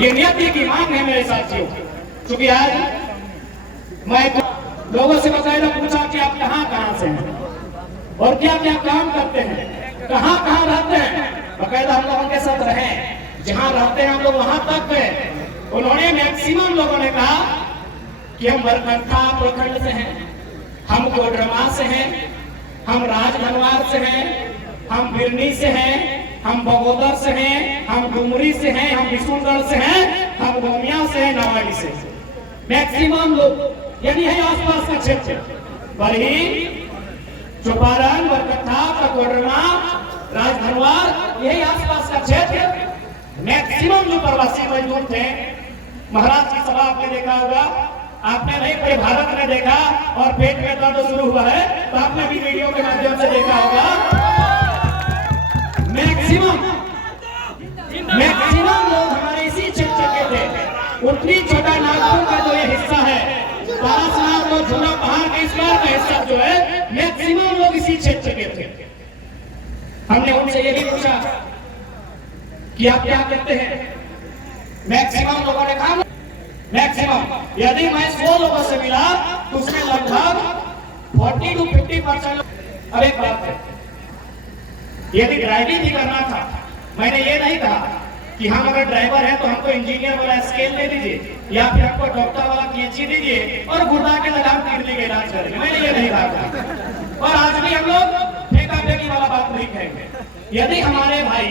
ये नियति की मांग है मेरे साथियों। क्योंकि आज मैं लोगों से बकायदा पूछा कि आप कहाँ से हैं और क्या क्या काम करते हैं, कहाँ रहते हैं। बकायदा हम लोगों के साथ रहे, जहाँ रहते हैं हम लोग वहां तक गए। उन्होंने मैक्सिमम लोगों ने कहा कि हम बरकट्ठा प्रखंड से हैं, हम कोडरमा से हैं, हम राजधनवार से हैं, हम बिरनी से हैं, हम बगोदर से हैं, हम डुमरी से हैं, हम बिशुनगढ़ से हैं, हम गोमिया से हैं, नवाड़ी से। मैक्सिमम लोग यानी है आसपास का क्षेत्र, बरही, चौपारण, बरकट्ठा, कोडरमा, राजधनवार, यही आसपास का क्षेत्र। मैक्सिमम जो प्रवासी मजदूर थे, महाराज की सभा आपने देखा होगा, आपने नहीं पूरे भारत में देखा, और पेट में दर्द शुरू हुआ है तो आपने भी वीडियो के माध्यम से देखा होगा। मैक्सिमम लोग हमारे इसी क्षेत्र के थे। उत्तरी छोटा नागपुर का जो ये हिस्सा है, पारसनाथ और झूला पहाड़ के इस बार का हिस्सा जो है, मैक्सिमम लोग इसी क्षेत्र के थे। हमने उनसे ये भी पूछा कि आप क्या करते हैं। मैक्सिमम लोगों ने कहा मैक्सिमम, यदि मैं 100 लोगों से मिला तो उसमें लगभग 40 to 50%। अब एक बात है, यदि ड्राइविंग भी करना था, मैंने ये नहीं कहा कि हम अगर ड्राइवर हैं तो हमको इंजीनियर वाला स्केल दे दीजिए या फिर हमको डॉक्टर वाला कैंची दीजिए और गुर्दा के लगाम किडनी का इलाज करेंगे, मैंने ये नहीं कहा। और आज भी हम लोग फेंका फेंकी वाला बात नहीं कहेंगे। यदि हमारे भाई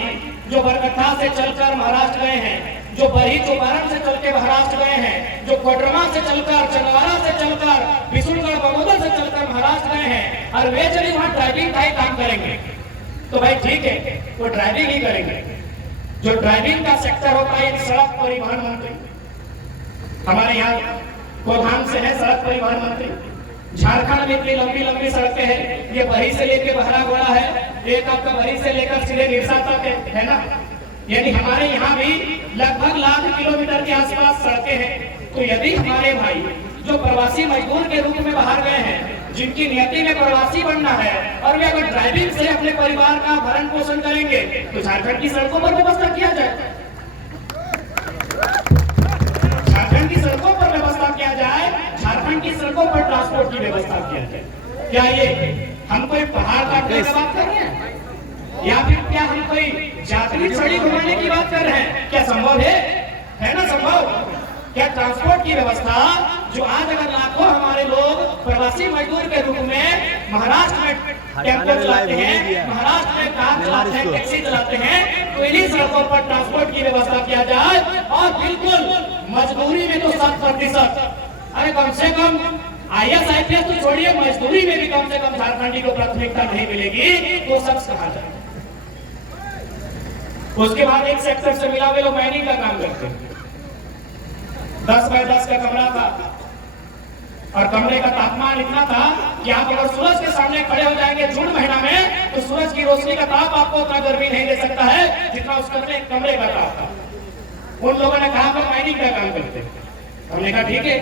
जो बरकट्ठा से चलकर महाराष्ट्र गए हैं, जो बरही चौपारण से चल के महाराष्ट्र गए हैं, जो कोडरमा से चलकर, चंदवारा से चलकर, बिशुनगढ़, बगोदर से चलकर महाराष्ट्र गए हैं, और वे यदि वहां ड्राइविंग का ही काम करेंगे तो भाई ठीक है, वो ड्राइविंग ही करेंगे। जो ड्राइविंग का सेक्टर होता है, सड़क परिवहन मंत्री हमारे यहाँ कोधाम से है, सड़क परिवहन मंत्री। झारखंड में इतनी लंबी लंबी सड़कें हैं, ये बरही से लेकर बहरागोड़ा है, एक आपका बरही से लेकर सीधे निरसा तक है ना। यानी हमारे यहाँ भी लगभग लाख किलोमीटर के आसपास सड़कें हैं। तो यदि हमारे भाई जो प्रवासी मजदूर के रूप में बाहर गए हैं, जिनकी नियति में प्रवासी बनना है, और वे अगर ड्राइविंग से अपने परिवार का भरण पोषण करेंगे तो झारखंड की सड़कों पर व्यवस्था किया जाए, झारखंड की सड़कों पर व्यवस्था किया जाए, झारखंड की सड़कों पर ट्रांसपोर्ट की व्यवस्था किया जाए। क्या ये हम कोई पहाड़ काटने की बात कर रहे हैं, या फिर क्या हम कोई यात्री सड़ी घुमाने की बात कर रहे हैं? क्या संभव है ना संभव? क्या ट्रांसपोर्ट की व्यवस्था जो आज अगर लाखों हमारे लोग प्रवासी मजदूर के रूप में महाराष्ट्र में टेम्पो चलाते हैं, महाराष्ट्र में कार चलाते हैं, टैक्सी चलाते हैं, तो इन्हीं सड़कों पर ट्रांसपोर्ट की व्यवस्था किया जाए। और बिल्कुल मजदूरी में तो 7%, अरे कम से कम IAS IPS तो छोड़िए, मजदूरी में भी कम से कम झारखंडी को प्राथमिकता नहीं मिलेगी तो सब कहा जाए। उसके बाद एक सेक्टर से मिला हुए लोग माइनिंग का काम करते हैं। 10 बाय 10 का कमरा था, और कमरे का तापमान इतना था कि आप अगर सूरज के सामने खड़े हो जाएंगे जून महीना में तो सूरज की रोशनी का ताप आपको उतना गर्मी नहीं दे सकता है जितना उस कमरे का ताप था। उन लोगों ने कहा हम माइनिंग का काम करते हैं। हमने कहा ठीक है,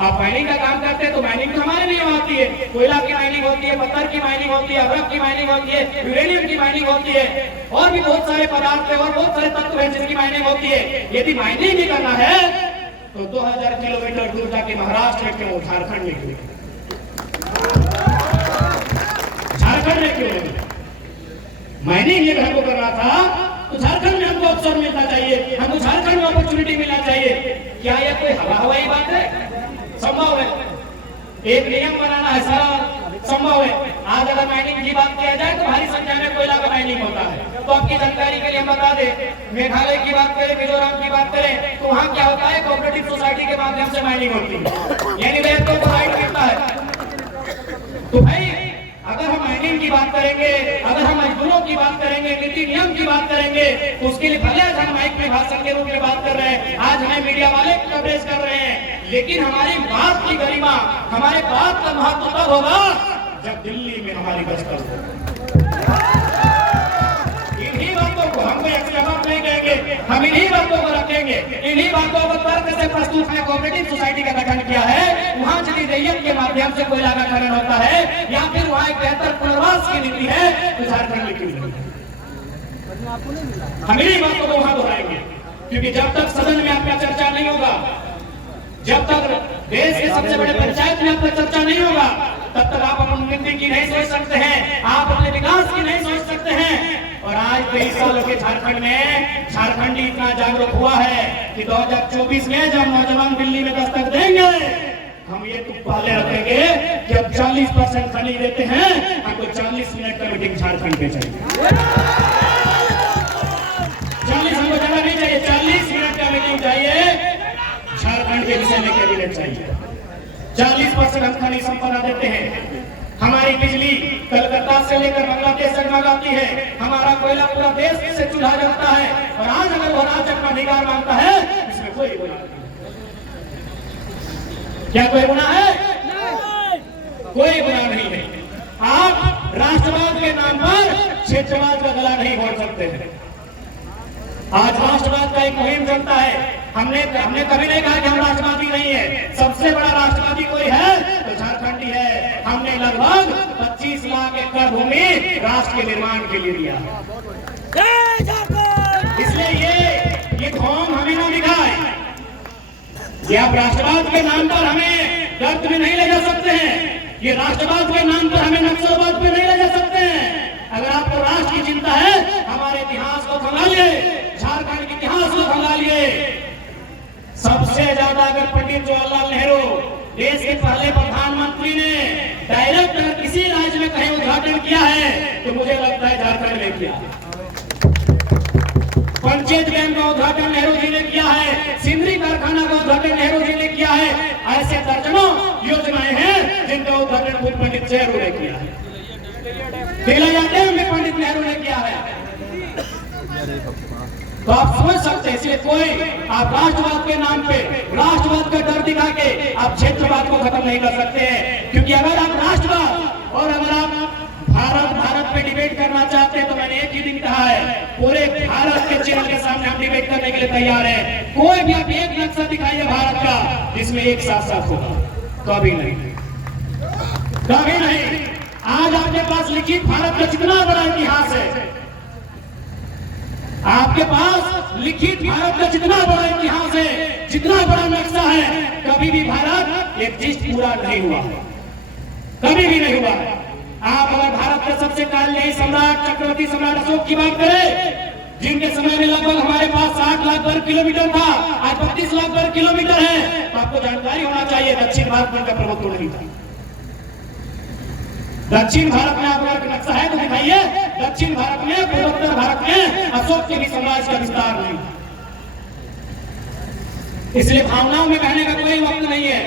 आप माइनिंग का काम करते हैं तो माइनिंग तो हमारे लिए आती है, कोयला की माइनिंग होती है, पत्थर की माइनिंग होती है, अब्रक की माइनिंग होती है, यूरेनियम की माइनिंग होती है, और भी बहुत सारे पदार्थ है और बहुत सारे तत्व है जिनकी माइनिंग होती है। यदि माइनिंग ही करना है तो 2000 किलोमीटर दूर जाके महाराष्ट्र में क्यों, झारखंड में क्यों, झारखंड में क्यों? माइनिंग ये हमको करना था तो झारखंड में हमको अवसर मिलना चाहिए, हमको झारखंड में अपॉर्चुनिटी मिलना चाहिए। क्या यह कोई हवाई बात है? संभव है, एक नियम बनाना है सारा संभव है। आज अगर माइनिंग की बात किया जाए तो भारी संख्या में कोयला का माइनिंग होता है। तो आपकी जानकारी के लिए हम बता दें, मेघालय की बात करें, मिजोरम की बात करें, तो वहाँ क्या होता है, कोऑपरेटिव सोसाइटी के माध्यम से माइनिंग होती है, यानी वे तो प्रोवाइड करता है। तो भाई अगर हम माइनिंग की बात करेंगे, अगर हम मजदूरों की बात करेंगे, नीति नियम की बात करेंगे, तो उसके लिए भले हम माइक में भाषण के रूप में बात कर रहे हैं, आज हमें मीडिया वाले कवरेज कर रहे हैं, लेकिन हमारी बात की गरिमा, हमारे बात का महत्व तब होगा जब दिल्ली में हमारी गश्त होगी। इन्हीं बातों को हम कोई जवाब नहीं देंगे, हम इन्हीं बातों को रखेंगे, इन्हीं बातों को तर्क से प्रस्तुत है। कोऑपरेटिव सोसाइटी का गठन किया है, वहाँ यदि रैयत के माध्यम से कोयला का खनन होता है या फिर वहाँ एक बेहतर पुनर्वास की नीति है तो झारखंड में क्यों नहीं? हम इन्हीं बातों को वहाँ दोहराएंगे क्योंकि जब तक सदन में आपका चर्चा नहीं होगा, जब तक देश के सबसे बड़े पंचायत में आपका चर्चा नहीं होगा, तब तक आप अपनी उन्नति की नहीं सोच सकते हैं, आप अपने विकास की नहीं सोच सकते हैं। और आज 23 सालों के झारखंड में झारखंडी इतना जागरूक हुआ है कि 2024 में जब नौजवान दिल्ली में दस्तक देंगे, हम ये पहले रखेंगे कि अब 40% खाली देते हैं, हमको 40 मिनट का मीटिंग झारखंड पे चाहिए। 40 हमको ज्यादा नहीं चाहिए, 40 मिनट का मीटिंग चाहिए। झारखंड के विषय में कैबिनेट चाहिए। 40% हम खनिज संपदा देते हैं। हमारी बिजली कलकत्ता से लेकर बांग्लादेश तक मंगाती है। हमारा कोयला पूरा देश से चूल्हा जलता है। और आज अगर वो राज्य अपना अधिकार मांगता है, इसमें कोई गुनाह नहीं। क्या कोई गुनाह है? कोई गुनाह नहीं है। आप राष्ट्रवाद के नाम पर क्षेत्रवाद का गला नहीं घोट सकते हैं। आज राष्ट्रवाद का एक मुहिम चलता है। हमने कभी नहीं कहा कि हम राष्ट्रवादी नहीं है। सबसे बड़ा राष्ट्रवादी कोई है तो झारखंडी है। हमने लगभग 25 लाख एकड़ भूमि राष्ट्र के निर्माण के लिए दिया। इसलिए ये ढोंग हमें ना दिखाए कि आप राष्ट्रवाद के नाम पर हमें गर्त में नहीं ले जा सकते हैं। ये राष्ट्रवाद के नाम पर हमें नक्सलवाद पे नहीं ले जा सकते हैं। अगर आपको राष्ट्र की चिंता है, हमारे इतिहास को संभालिए, झारखंड के इतिहास को संभालिए। सबसे ज्यादा अगर पंडित जवाहरलाल नेहरू देश के पहले प्रधानमंत्री ने डायरेक्ट किसी राज्य में कहीं उद्घाटन किया है तो मुझे लगता है झारखंड में किया। पंचायत बैंक का उद्घाटन नेहरू जी ने किया है, सिंदरी कारखाना का उद्घाटन नेहरू जी ने किया है। ऐसे दर्जनों योजनाएं हैं जिनका उद्घाटन खुद पंडित नेहरू ने किया है। में पंडित नेहरू ने किया है। तो आप समझ सकते हैं। इसलिए कोई आप राष्ट्रवाद के नाम पे राष्ट्रवाद का डर दिखा के आप क्षेत्रवाद को खत्म नहीं कर सकते हैं। क्योंकि अगर आप राष्ट्रवाद और अगर आप भारत पे डिबेट करना चाहते हैं तो मैंने एक ही दिन कहा है, पूरे भारत के चैनल के सामने हम डिबेट करने के लिए तैयार हैं। कोई भी आप एक नक्शा दिखाइए भारत का जिसमें एक साथ साथ होगा, कभी नहीं, कभी नहीं। आज आपके पास लिखित भारत का जितना बड़ा इतिहास है, आपके पास लिखित भारत का जितना बड़ा इतिहास है, जितना बड़ा नक्शा है, कभी भी भारत एग्जिस्ट पूरा नहीं हुआ, कभी भी नहीं हुआ। आप अगर भारत के सबसे कालजयी सम्राट चक्रवर्ती सम्राट अशोक की बात करें, जिनके समय में लगभग हमारे पास 60 लाख वर्ग किलोमीटर था, आज 32 लाख वर्ग किलोमीटर है, तो आपको जानकारी होना चाहिए दक्षिण भारत में उनका प्रभुत्व नहीं था। दक्षिण भारत में आपका नक्शा है तो दिखाइए। दक्षिण भारत में, पूर्वोत्तर भारत में अशोक के भी साम्राज्य का विस्तार नहीं। इसलिए भावनाओं में बहने का कोई वक्त नहीं है।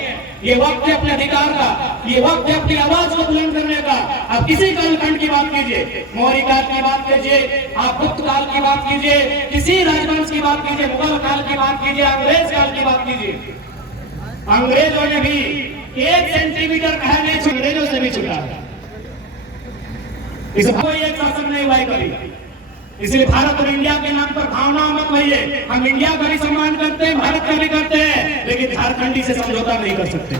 ये वक्त है अपने अधिकार का, ये वक्त है अपनी आवाज को बुलंद करने का। आप किसी कालखंड की बात कीजिए, मौर्य काल की बात कीजिए, आप गुप्त काल की बात कीजिए, किसी राजवंश की बात कीजिए, मुगल काल की बात कीजिए, अंग्रेज काल की बात कीजिए। अंग्रेजों ने भी 1 सेंटीमीटर कहा नहीं, अंग्रेजों से भी छुटा। इस कोई एक शासक नहीं हुआ है कभी। इसलिए भारत और इंडिया के नाम पर भावना मत भइए। हम इंडिया का भी सम्मान करते हैं, भारत का भी करते हैं, लेकिन झारखंडी से समझौता नहीं कर सकते।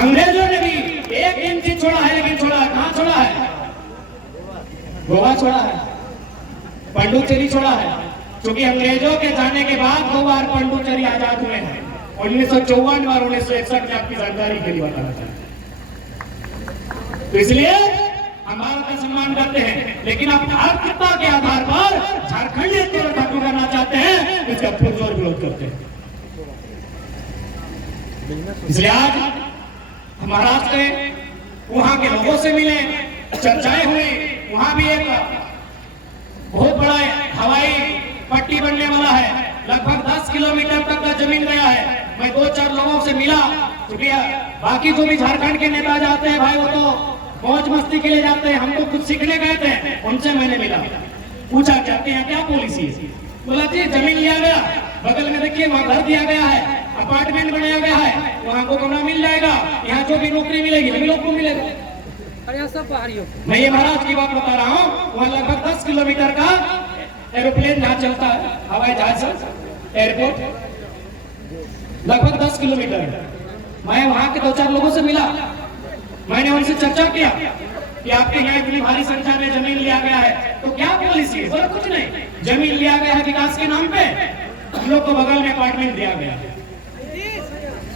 अंग्रेजों ने भी 1 इंच छोड़ा है, लेकिन छोड़ा है कहां छोड़ा है? गोवा छोड़ा है, पांडुचेरी छोड़ा है। क्योंकि अंग्रेजों के जाने के बाद 2 बार पांडुचेरी आजाद हुए हैं, 1954 और 1961 की आपकी जानकारी के लिए बताना चाहते हैं। तो इसलिए हम भारत का सम्मान करते हैं, लेकिन आप भारतीयता के आधार पर झारखंडियत को खत्म करना चाहते हैं, इसका पुरजोर विरोध करते हैं। इसलिए आज हम महाराष्ट्र में वहां के लोगों से मिले, चर्चाएं हुई। वहां भी एक बहुत बड़ा हवाई पट्टी बनने वाला है, लगभग 10 किलोमीटर तक का जमीन गया है। मैं 2-4 लोगों से मिला, क्योंकि बाकी जो भी झारखंड के नेता जाते हैं भाई, वो तो मौज मस्ती के लिए जाते हैं, हमको कुछ सीखने गए थे। उनसे मैंने मिला, पूछा चाहते हैं क्या पॉलिसी है? बोला जी जमीन लिया गया, बगल में देखिए वहाँ घर दिया गया है, अपार्टमेंट बनाया गया है, वहाँ को कमरा मिल जाएगा, यहाँ जो भी नौकरी मिलेगी हम लोग को मिलेगा। अरे सब पहाड़ियों, मैं ये महाराज की बात बता रहा हूँ। वहाँ लगभग 10 किलोमीटर का एरोप्लेन जहाँ चलता है, हवाई जहाज एयरपोर्ट, लगभग 10 किलोमीटर। मैं वहाँ के 2-4 लोगों से मिला, मैंने उनसे चर्चा किया, कि आपके यहाँ इतनी भारी संख्या में जमीन लिया गया है, तो क्या पॉलिसी है? बोला कुछ नहीं, जमीन लिया गया है विकास के नाम पे, हम लोग को बगल में अपार्टमेंट दिया गया है।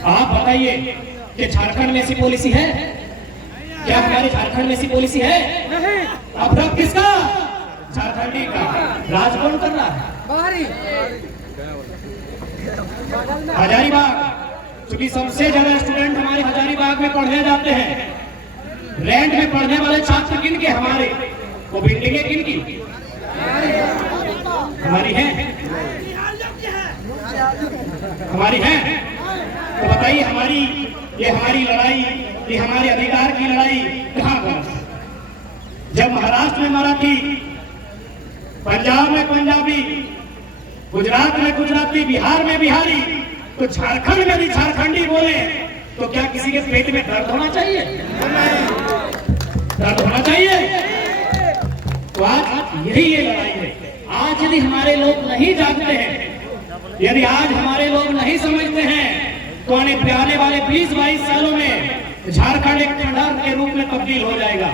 आप बताइए कि झारखंड में ऐसी पॉलिसी है क्या? हमारे झारखंड में ऐसी पॉलिसी है? अब रब किसका? झारखंडी का। राज कौन कर रहा है? हजारीबाग, क्योंकि सबसे ज्यादा स्टूडेंट हमारे हजारीबाग में पढ़ने जाते हैं। रेंट में पढ़ने वाले छात्र किन के? हमारे। वो बिल्डिंगें किन की? हमारी है, हमारी है। तो बताइए हमारी लड़ाई, ये हमारे अधिकार की लड़ाई कहां पर? जब महाराष्ट्र में मराठी, पंजाब में पंजाबी, गुजरात में गुजराती, बिहार में बिहारी, तो झारखंड में भी झारखंडी बोले तो क्या किसी के पेट में दर्द होना चाहिए? दर्द होना चाहिए। तो आज यही ये लड़ाई है। आज यदि हमारे लोग नहीं जागते हैं, यदि आज हमारे लोग नहीं समझते हैं, तो आने वाले 20-22 सालों में झारखंड एक खंडहर के रूप में तब्दील हो जाएगा।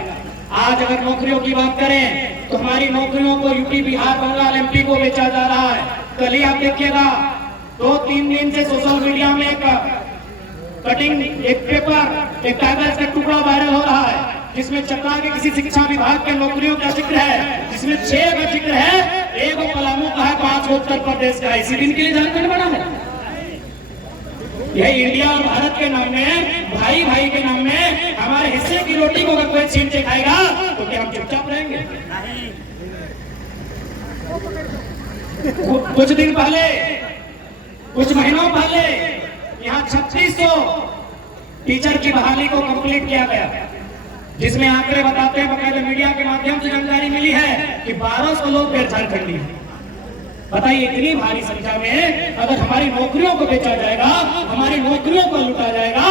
आज अगर नौकरियों की बात करें तो हमारी नौकरियों को यूपी, बिहार, बंगाल, एमपी को बेचा जा रहा है। कल ही आप देखिएगा 2-3 दिन से सोशल मीडिया में एक कटिंग, एक पेपर, एक कागज का टुकड़ा वायरल हो रहा है, जिसमें चतरा के किसी शिक्षा विभाग के नौकरियों का जिक्र है, जिसमें 6 का जिक्र है, 1 पलामू का है, 5 उत्तर प्रदेश का है। इसी दिन के लिए झारखंड बना है। यह इंडिया और भारत के नाम में, भाई भाई के नाम में हमारे हिस्से की रोटी को अगर कोई छीन के खाएगा तो क्या हम चुपचाप रहेंगे? कुछ दिन पहले, कुछ महीनों पहले यहाँ 3600 टीचर की बहाली को कंप्लीट किया गया, जिसमें आंकड़े बताते हैं, बकायदा मीडिया के माध्यम से जानकारी मिली है कि 1200 लोग गैर झारखंडी हैं। बताइए इतनी भारी संख्या में अगर हमारी नौकरियों को बेचा जाएगा, हमारी नौकरियों को लूटा जाएगा,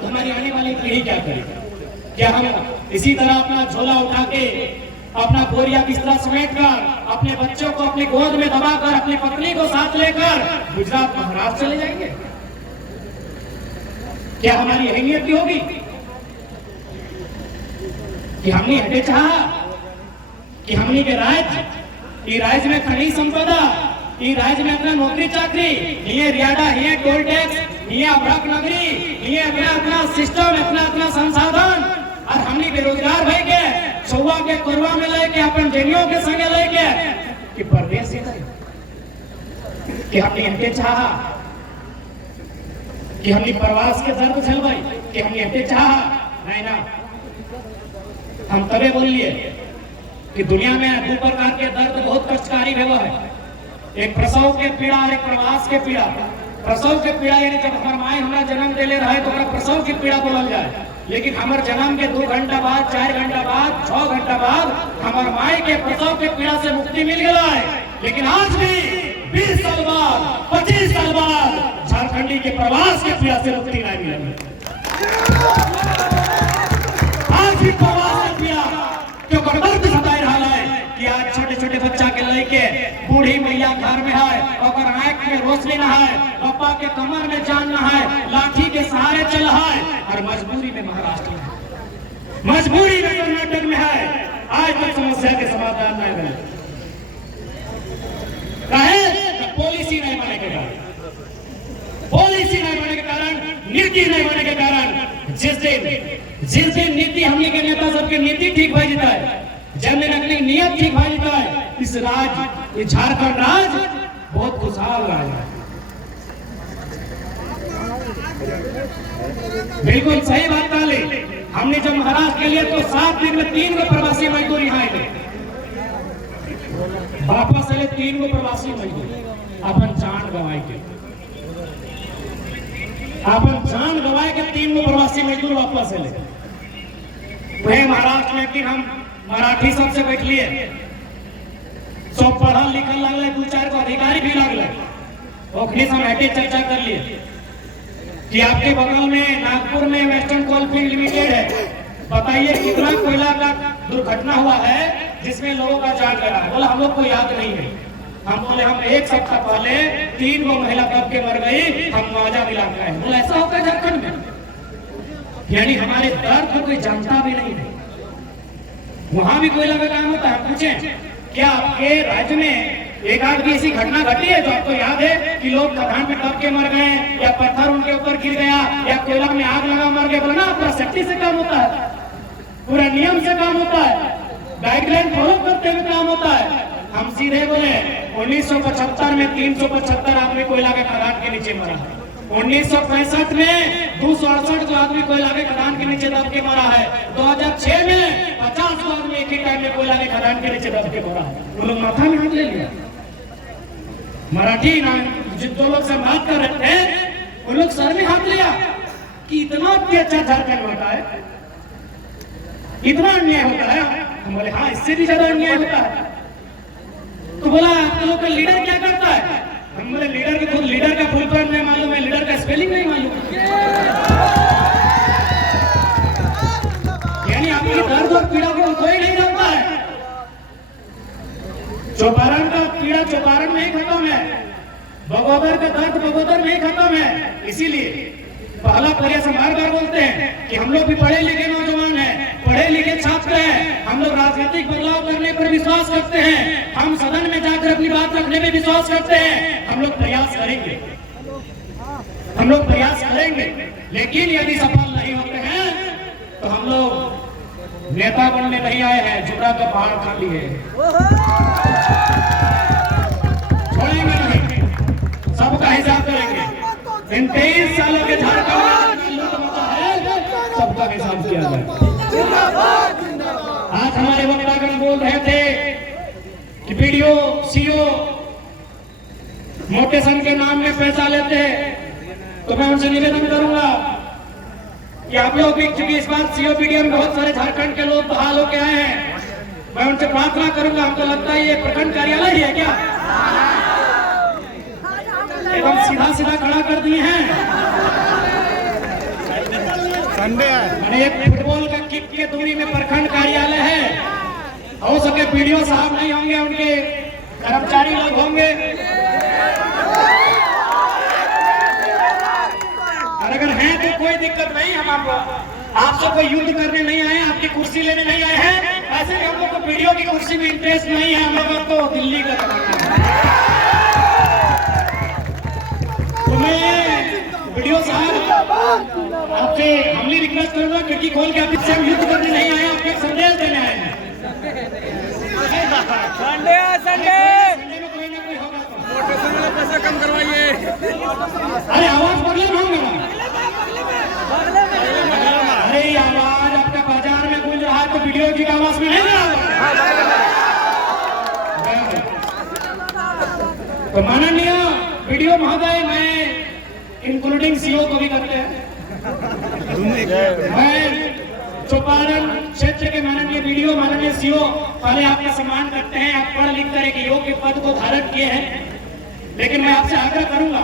तो हमारी आने वाली पीढ़ी क्या करेगी? क्या हम इसी तरह अपना झोला उठा के, अपना बोरिया बिस्तरा समेट कर, अपने बच्चों को अपनी गोद में दबाकर, अपनी पत्नी को साथ लेकर गुजरात, महाराष्ट्र चले जाएंगे? क्या हमारी अहमियत होगी कि हमने हटे चाहा कि हमने के राज्य में खनिज संपदा, ये राज्य में अपना नौकरी चाकरी, ये रियाडा, ये टोल टैक्स, ये अभ्रक नगरी, ये अपना सिस्टम, अपना संसाधन, और हमने बेरोजगार भाई के छुआ के कोरवा में लेके, अपन जेनियों के संगे लेके कि परदेश कि हमने हटे चाहा कि हमने प्रवास के दर्द झेलवाई, कि हमने हटे चाहा नहीं ना। हम तबे बोलिए कि दुनिया में 2 प्रकार के दर्द बहुत कष्टकारी व्यवहार है, एक प्रसव के पीड़ा और एक प्रवास के पीड़ा। प्रसव के पीड़ा यानी जब हमार माए हमारा जन्म दे ले रहे तो प्रसव की पीड़ा बोलल जाए, लेकिन हमारे जन्म के 2 घंटा बाद, 4 घंटा बाद, 6 घंटा बाद हमारे माए के प्रसव के पीड़ा से मुक्ति मिल गया है। लेकिन आज भी 20 साल बाद, 25 साल बाद झारखंडी के प्रवास के पीड़ा से मुक्ति नहीं मिली। आज भी प्रवास के पीड़ा क्यों बर्बाद सताई रहा है कि आज छोटे बच्चा के लेके बूढ़ी मैया घर में है, और आंख में रोशनी न है, पापा के कमर में जान न है, लाठी के सहारे चल है, और मजबूरी में महाराष्ट्र में, मजबूरी में कर्नाटक में है। आज तक समस्या के समाधान नहीं बने, पॉलिसी नहीं बने के कारण, पॉलिसी नहीं बने के कारण, नीति नहीं बने के कारण, जिस दिन नीति हमने के नेता सबके नीति ठीक भाई जाता है, जब अपनी नियत ठीक भाई जाता है, इस राज्य, इस झारखंड राज्य बहुत खुशहाल राज्य है। बिल्कुल सही बात काले, हमने जब महाराष्ट्र के लिए तो 7 दिन में 3 गो प्रवासी मजदूर यहाँ आए, वापस आए 3 गो प्रवासी मजदूर, अपन जान गंवाए के, अपन जान गंवाए के 3 गो प्रवासी मजदूर वापस आए। वही महाराष्ट्र में एक दिन हम मराठी सबसे बैठ लिए, सब पढ़ल लिखल लगल, 2-4 को अधिकारी भी लगल, ओखनी से हटे चर्चा कर लिए कि आपके बगल में नागपुर में वेस्टर्न कोलफील्ड लिमिटेड है, बताइए कितना कोयला का दुर्घटना हुआ है जिसमें लोगों का जान गया। बोला हम लोग को याद नहीं है। हम बोले हम 1 सप्ताह पहले 3 गो महिला दब के मर गई, हम मुआवजा दिला के आए। बोला ऐसा होता है झारखंड में? यानी हमारे दर्द को कोई जानता भी नहीं है। वहां भी कोयला का काम होता है। पूछें क्या आपके राज्य में एक आध की ऐसी घटना घटी है जो आपको याद है कि लोग खदान में दब के मर गए, या पत्थर उनके ऊपर गिर गया, या कोयला में आग लगा मर गए? बोला ना, पूरा सेफ्टी से काम होता है, पूरा नियम से काम होता है, गाइडलाइन फॉलो करते हुए काम होता है। हम सीधे बोले 1975 में 375 आदमी कोयला के खदान के नीचे मरा है। 1965 में 268 जो आदमी कोयला के खदान के नीचे दब के मरा है। 2006 में 50 आदमी एक ही टाइम में कोयला के खदान के नीचे दब के मरा है। वो लोग माथा में हाथ ले लिया। मराठी ना जो लोग से बात कर रहे थे वो लोग सर में हाथ लिया कि इतना अत्याचार झारखंड में होता है, इतना अन्याय होता है। हम बोले हाँ, इससे भी ज्यादा अन्याय होता है। तो बोला आप लोग का लीडर क्या करता है? हम बोले लीडर के खुद लीडर का फुल फॉर्म नहीं मालूम है, लीडर का स्पेलिंग नहीं मालूम, यानी आपकी दर्द और पीड़ा को कोई नहीं जानता है। चौपारण का पीड़ा चौपारण में ही खत्म है, बगोदर का दर्द बगोदर में ही खत्म है। इसीलिए पहला प्रयास हम बार बार बोलते हैं कि हम लोग भी पढ़े लिखे नौजवान हैं, पढ़े लिखे छात्र हैं, हम लोग राजनीतिक बदलाव करने पर विश्वास करते हैं, हम सदन में जाकर अपनी बात रखने में विश्वास करते हैं। हम लोग प्रयास करेंगे, हम लोग प्रयास करेंगे, लेकिन यदि सफल नहीं होते हैं तो हम लोग नेता बनने नहीं आए हैं, जुड़ा का पहाड़ खाली है, छोड़ेंगे नहीं, सबका हिसाब करेंगे। इन 23 सालों के झारखंड में लूटमारा है, सबका हिसाब किया जाए। आज हमारे वक्तागण बोल रहे थे कि बीडीओ सीओ मोटेशन के नाम में पैसा लेते हैं, तो मैं उनसे निवेदन करूंगा कि आप लोग भी, क्योंकि इस बार सीओ बीडीओ में बहुत सारे झारखंड के लोग बहाल होके आए हैं, मैं उनसे प्रार्थना करूंगा, हमको लगता है ये प्रखंड कार्यालय ही है क्या? एकदम सीधा सीधा खड़ा कर दिए हैं। मैंने एक फुटबॉल का किक के दूरी में प्रखंड कार्यालय है। हो सके बीडीओ साहब नहीं होंगे, उनके कर्मचारी लोग होंगे, और अगर हैं तो कोई दिक्कत नहीं। हम आपसे कोई युद्ध करने नहीं आए, आपकी कुर्सी लेने नहीं आए हैं। ऐसे भी हम लोग को बीडीओ की कुर्सी में इंटरेस्ट नहीं है, हम लोगों को दिल्ली का वीडियो साहब आपसे हमली रिक्वेस्ट करूंगा, खिड़की खोल के आपसे हम युद्ध करने नहीं आए, आपको एक संदेश देने आए हैं। संडे में कोई ना कोई होगा तो पैसा कम करवाइए। अरे आवाज बदले में होगा, अरे आवाज आपका बाजार में गूंज रहा है तो वीडियो की आवाज में नहीं रहा। तो माननीय वीडियो महोदय, मैं इंक्लूडिंग सीओ को भी करते हैं, मैं चौपारण क्षेत्र के माननीय वीडियो माननीय सीओ पहले आपका सम्मान करते हैं। आप पढ़ लिख कर एक योग्य पद को धारण किए हैं, लेकिन मैं आपसे आग्रह करूंगा,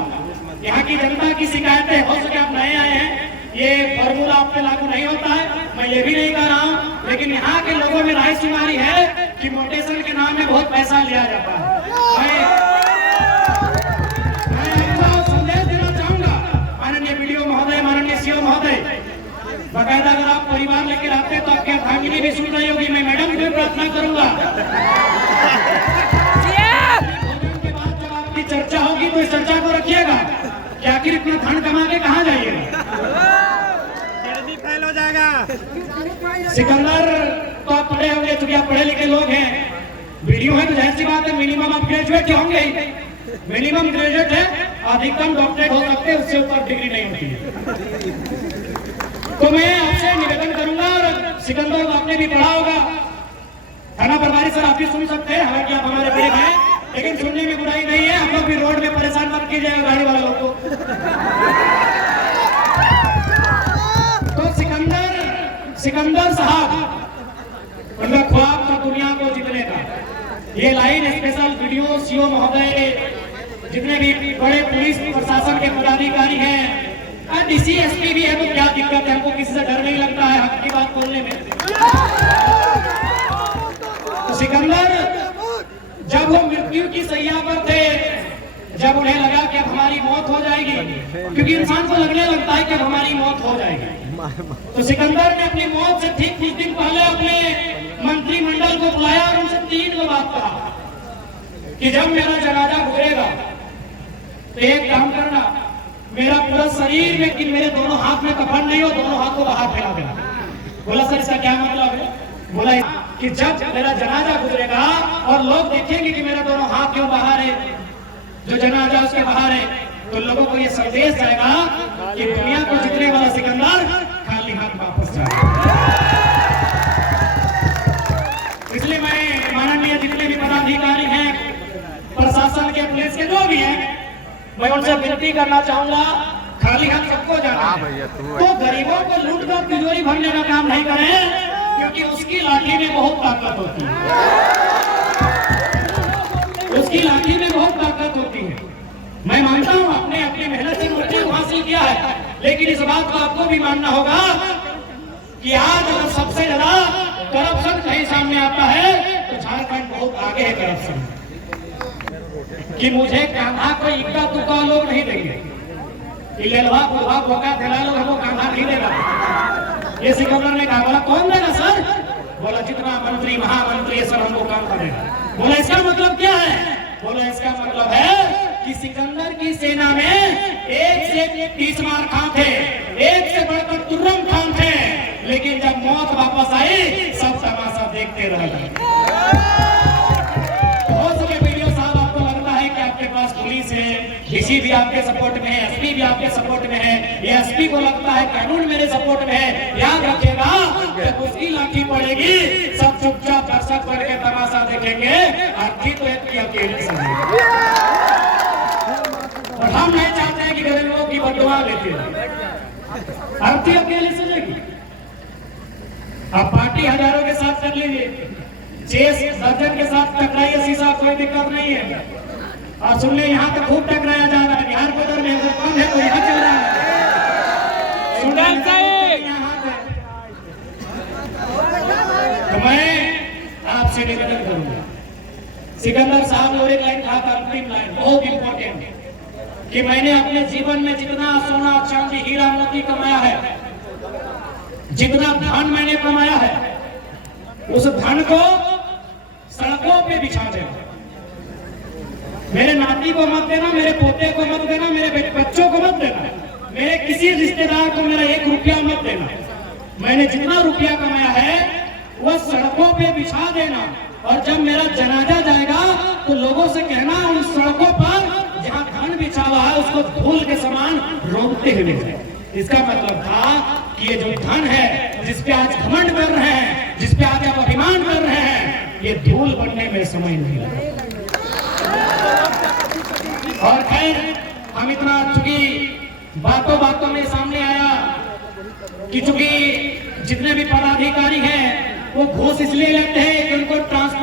यहाँ की जनता की शिकायतें, हो सके आप नए आए हैं, ये फॉर्मूला आप पे लागू नहीं होता है, मैं ये भी नहीं कह रहा हूँ, लेकिन यहाँ के लोगों में राय शुमारी है कि मोटेशन के नाम में बहुत पैसा लिया जाता है। बकायदा अगर आप परिवार लेकर आते तो आपके फैमिली भी सुन रही होगी, मैं मैडम भी प्रार्थना करूंगा के बाद जब आपकी चर्चा होगी तो इस चर्चा को रखिएगा कि आखिर इतना धन कमा के कहाँ जाइएगा, फेल हो जाएगा। सिकंदर तो आप पढ़े होंगे, चूंकि आप पढ़े लिखे लोग हैं, वीडियो है तो जाहिर सी बात है मिनिमम आप ग्रेजुएट होंगे ही, मिनिमम ग्रेजुएट है, अधिकतम डॉक्टरेट हो सकते हैं, उससे ऊपर डिग्री नहीं होती है। तो मैं आपसे निवेदन करूंगा, और सिकंदर आपने भी पढ़ा होगा, थाना प्रभारी सर आप भी सुन सकते हैं, हालांकि आप हमारे बड़े हैं, लेकिन सुनने में बुराई नहीं है। हम लोग भी रोड में परेशान मत कीजिएगा गाड़ी वाले लोग को। तो सिकंदर साहब, उनका ख्वाब था दुनिया को जीतने का। ये लाइन स्पेशल वीडियो सीओ महोदय, जितने भी बड़े पुलिस प्रशासन के पदाधिकारी हैं, डीसी एसपी भी है, तो क्या दिक्कत है, हमको किसी से डर नहीं लगता है हक की बात बोलने में। तो सिकंदर जब वो मृत्यु की सैया पर थे, जब उन्हें लगा कि अब हमारी मौत हो जाएगी, क्योंकि इंसान को लगने लगता है कि हमारी मौत हो जाएगी। तो सिकंदर ने अपनी मौत से ठीक कुछ दिन पहले अपने मंत्रिमंडल को बुलाया और उनसे 3 बात कहा कि जब मेरा जनाजा गुजरेगा तो एक काम करना, मेरा पूरा शरीर में कि मेरे दोनों हाथ में कफन नहीं हो, दोनों हाथ को बाहर फैला देना। बोला सर इसका क्या मतलब है? बोला कि जब मेरा जनाजा गुजरेगा और लोग देखेंगे कि मेरा दोनों हाथ क्यों बाहर है, जो जनाजा उसके बाहर है, तो लोगों को ये संदेश जाएगा कि दुनिया को जीतने वाला सिकंदर खाली हाथ वापस जाएगा। इसलिए मैं माननीय जितने भी पदाधिकारी हैं, प्रशासन के, पुलिस के, जो भी हैं, मैं उनसे विनती करना चाहूंगा, खाली हाथ सबको जाना है, तो गरीबों को लूट कर तिजोरी भरने का काम नहीं करें, क्योंकि उसकी लाठी में बहुत ताकत होती है, उसकी लाठी में बहुत ताकत होती है। मैं मानता हूँ आपने अपनी मेहनत से मुझे हासिल किया है, लेकिन इस बात को आपको भी मानना होगा कि आज अगर सबसे ज्यादा करप्शन कहीं सामने आता है तो झारखंड बहुत आगे है करप्शन, कि मुझे कान्हा को इक्का तुक्का लोग नहीं देंगे, कि लेलवा बुढ़वा भोका दिला लोग हमको कान्हा नहीं देगा। ये सिकंदर ने कहा, बोला कौन देगा सर? बोला जितना मंत्री महामंत्री ये सब हमको काम करेगा। बोला इसका मतलब क्या है? बोला इसका मतलब है कि सिकंदर की सेना में 1 से 30 मार खां थे, 1 से बढ़कर तुर्रम खान थे, लेकिन जब मौत वापस आई सब तमाशा देखते रह गए। हो सके वीडियो साहब आपको लगता है कि आपके पास पुलिस है, डीसी भी आपके सपोर्ट में है, एसपी भी आपके सपोर्ट में है, एसपी को लगता है कानून मेरे सपोर्ट में है, याद रखिएगा जब उसकी लाठी पड़ेगी सब चुपचाप दर्शक बन के तमाशा देखेंगे, अर्थी तो एक अकेले सजेगी। और हम नहीं चाहते हैं कि गरीबों की बददुआ लेते हैं, अर्थी अकेले सजेगी। अब पार्टी हजारों के साथ कर लीजिए, 6 दर्जन के साथ टकराइए, शीशा कोई दिक्कत नहीं है। और सुन ले यहाँ तो खूब टकराया जा रहा है, बिहार को दर में अगर कम है तो यहाँ चल रहा है। तो मैं आपसे निवेदन करूंगा, सिकंदर साहब ने और एक लाइन कहा था, अंतिम लाइन बहुत इंपॉर्टेंट, कि मैंने अपने जीवन में जितना सोना चांदी हीरा मोती कमाया है, जितना धन मैंने कमाया है, उस धन को सड़कों पे बिछा देना। मेरे नाती को मत देना, मेरे पोते को मत देना, मेरे बच्चों को मत देना, मेरे किसी रिश्तेदार को मेरा 1 रुपया मत देना। मैंने जितना रुपया कमाया है वह सड़कों पे बिछा देना, और जब मेरा जनाजा जाएगा तो लोगों से कहना उन सड़कों पर जहाँ धन बिछा हुआ है उसको धूल के समान रोकते हुए। इसका मतलब था कि ये जो धन है जिसपे आज घमंड कर रहे हैं, जिसपे आज आप अभिमान कर रहे हैं, ये धूल बनने में समय नहीं लगा। और खैर हम इतना, चूंकि बातों बातों में सामने आया कि चूंकि जितने भी पदाधिकारी हैं वो घूस इसलिए लेते हैं कि उनको